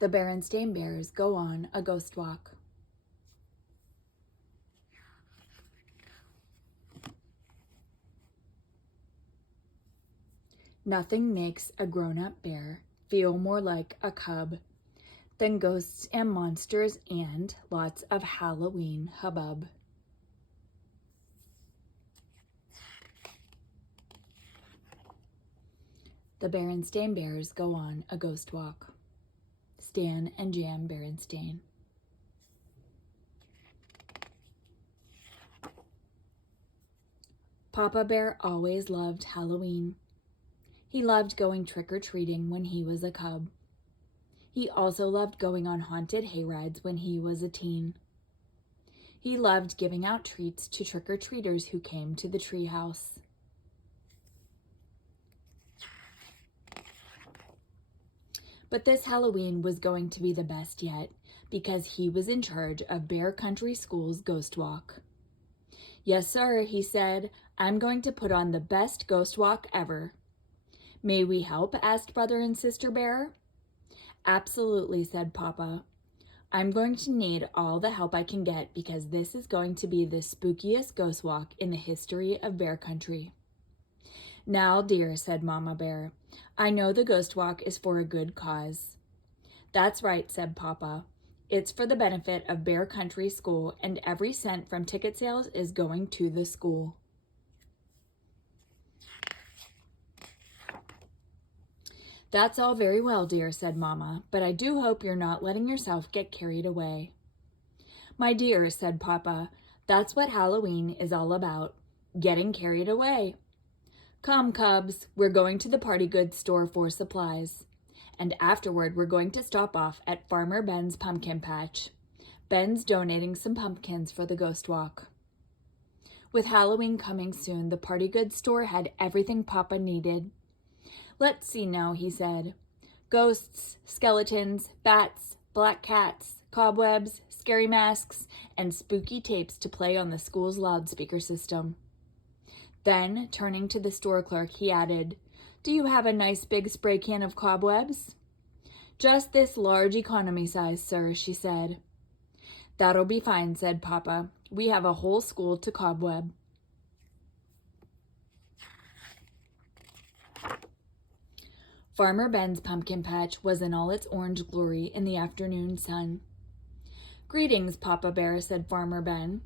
The Berenstain Bears go on a ghost walk. Nothing makes a grown-up bear feel more like a cub than ghosts and monsters and lots of Halloween hubbub. The Berenstain Bears go on a ghost walk. Stan and Jan Berenstain. Papa Bear always loved Halloween. He loved going trick-or-treating when he was a cub. He also loved going on haunted hayrides when he was a teen. He loved giving out treats to trick-or-treaters who came to the treehouse. But this Halloween was going to be the best yet because he was in charge of Bear Country School's Ghost Walk. "Yes, sir," he said, "I'm going to put on the best ghost walk ever." "May we help?" asked Brother and Sister Bear. "Absolutely," said Papa. "I'm going to need all the help I can get because this is going to be the spookiest ghost walk in the history of Bear Country." "Now, dear," said Mama Bear, "I know the ghost walk is for a good cause." "That's right," said Papa. "It's for the benefit of Bear Country School, and every cent from ticket sales is going to the school." "That's all very well, dear," said Mama, "but I do hope you're not letting yourself get carried away." "My dear," said Papa, "that's what Halloween is all about, getting carried away. Come, cubs, we're going to the party goods store for supplies. And afterward, we're going to stop off at Farmer Ben's pumpkin patch. Ben's donating some pumpkins for the ghost walk." With Halloween coming soon, the party goods store had everything Papa needed. "Let's see now," he said. "Ghosts, skeletons, bats, black cats, cobwebs, scary masks, and spooky tapes to play on the school's loudspeaker system." Then, turning to the store clerk, he added, "Do you have a nice big spray can of cobwebs?" "Just this large economy size, sir," she said. "That'll be fine," said Papa. "We have a whole school to cobweb." Farmer Ben's pumpkin patch was in all its orange glory in the afternoon sun. "Greetings, Papa Bear," said Farmer Ben.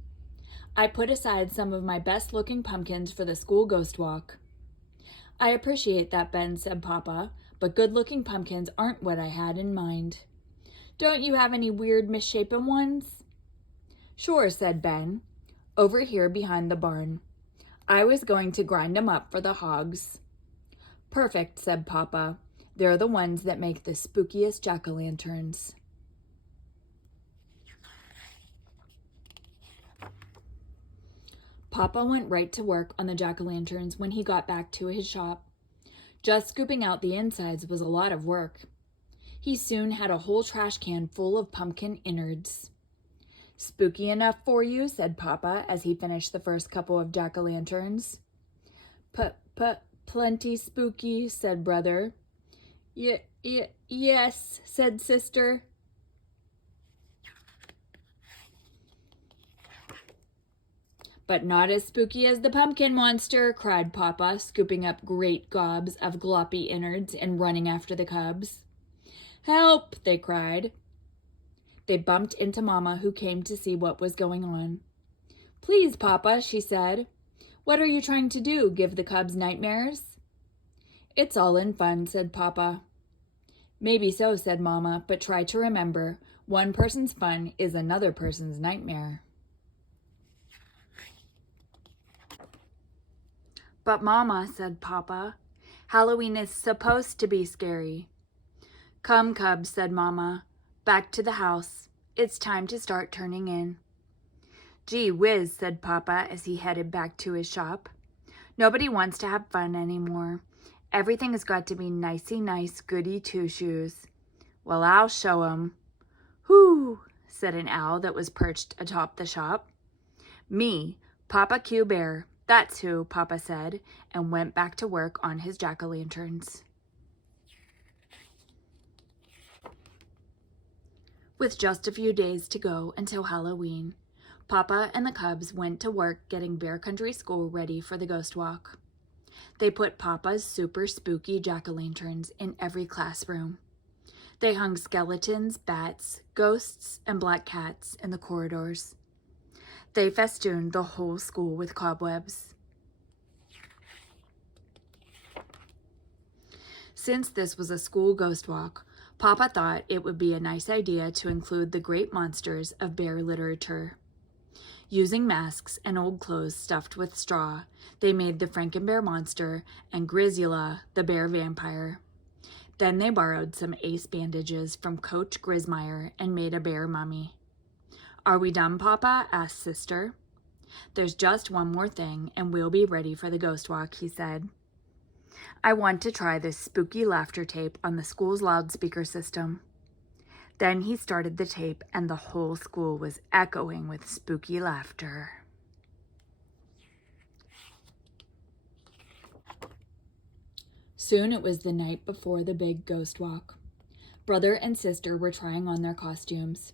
"I put aside some of my best-looking pumpkins for the school ghost walk." "I appreciate that, Ben," said Papa, "but good-looking pumpkins aren't what I had in mind. Don't you have any weird misshapen ones?" "Sure," said Ben. "Over here behind the barn. I was going to grind 'em up for the hogs." "Perfect," said Papa. "They're the ones that make the spookiest jack-o'-lanterns." Papa went right to work on the jack-o'-lanterns when he got back to his shop. Just scooping out the insides was a lot of work. He soon had a whole trash can full of pumpkin innards. "Spooky enough for you?" said Papa as he finished the first couple of jack-o'-lanterns. "Plenty spooky," said Brother. Yes," said Sister. "But not as spooky as the pumpkin monster," cried Papa, scooping up great gobs of gloppy innards and running after the cubs. "Help!" they cried. They bumped into Mama, who came to see what was going on. "Please, Papa," she said. "What are you trying to do, give the cubs nightmares?" "It's all in fun," said Papa. "Maybe so," said Mama, "but try to remember, one person's fun is another person's nightmare." "But Mama," said Papa, "Halloween is supposed to be scary." "Come, cubs," said Mama. "Back to the house. It's time to start turning in." "Gee whiz," said Papa as he headed back to his shop. "Nobody wants to have fun anymore. Everything's got to be nicey nice, goody two-shoes. Well, I'll show 'em." "Whoo," said an owl that was perched atop the shop. "Me, Papa Q Bear. That's who," Papa said, and went back to work on his jack-o'-lanterns. With just a few days to go until Halloween, Papa and the Cubs went to work getting Bear Country School ready for the ghost walk. They put Papa's super spooky jack-o'-lanterns in every classroom. They hung skeletons, bats, ghosts, and black cats in the corridors. They festooned the whole school with cobwebs. Since this was a school ghost walk, Papa thought it would be a nice idea to include the great monsters of bear literature. Using masks and old clothes stuffed with straw, they made the Frankenbear monster and Grisula, the bear vampire. Then they borrowed some ace bandages from Coach Grismeyer and made a bear mummy. "Are we done, Papa?" asked Sister. "There's just one more thing, and we'll be ready for the ghost walk," he said. "I want to try this spooky laughter tape on the school's loudspeaker system." Then he started the tape, and the whole school was echoing with spooky laughter. Soon it was the night before the big ghost walk. Brother and sister were trying on their costumes.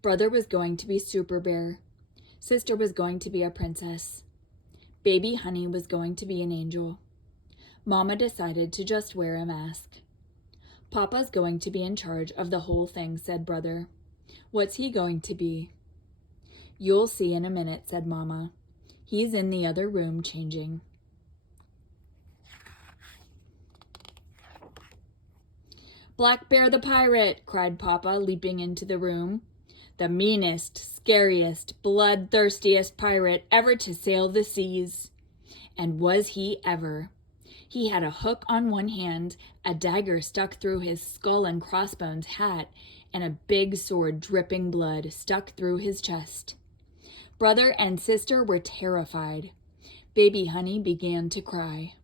Brother was going to be Super Bear. Sister was going to be a princess. Baby Honey was going to be an angel. Mama decided to just wear a mask. "Papa's going to be in charge of the whole thing," said Brother. "What's he going to be?" "You'll see in a minute," said Mama. "He's in the other room changing." "Black Bear the pirate!" cried Papa, leaping into the room. "The meanest, scariest, bloodthirstiest pirate ever to sail the seas." And was he ever? He had a hook on one hand, a dagger stuck through his skull and crossbones hat, and a big sword dripping blood stuck through his chest. Brother and sister were terrified. Baby Honey began to cry.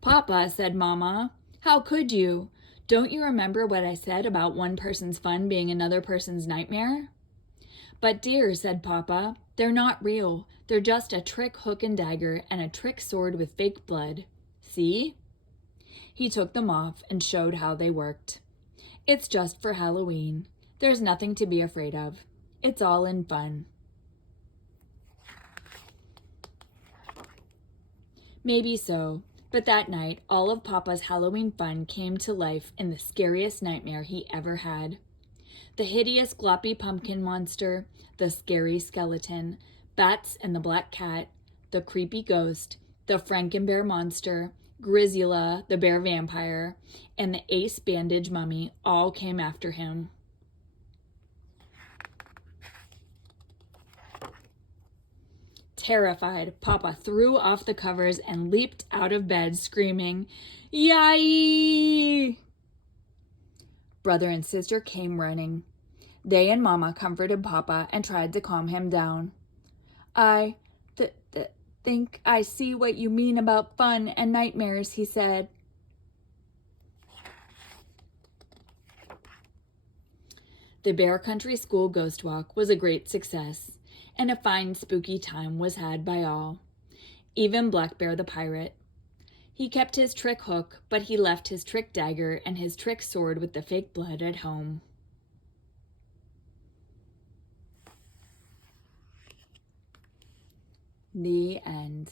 "Papa," said Mama, "how could you? Don't you remember what I said about one person's fun being another person's nightmare?" "But dear," said Papa, "they're not real. They're just a trick hook and dagger and a trick sword with fake blood. See?" He took them off and showed how they worked. "It's just for Halloween. There's nothing to be afraid of. It's all in fun." Maybe so, but that night all of Papa's Halloween fun came to life in the scariest nightmare he ever had. The hideous gloppy pumpkin monster, the scary skeleton, bats and the black cat, the creepy ghost, the Frankenbear monster, Grisula, the bear vampire, and the ace bandage mummy all came after him. Terrified, Papa threw off the covers and leaped out of bed, screaming, "Yay!" Brother and sister came running. They and Mama comforted Papa and tried to calm him down. "I think I see what you mean about fun and nightmares," he said. The Bear Country School Ghost Walk was a great success, and a fine spooky time was had by all, even Black Bear the pirate. He kept his trick hook, but he left his trick dagger and his trick sword with the fake blood at home. The end.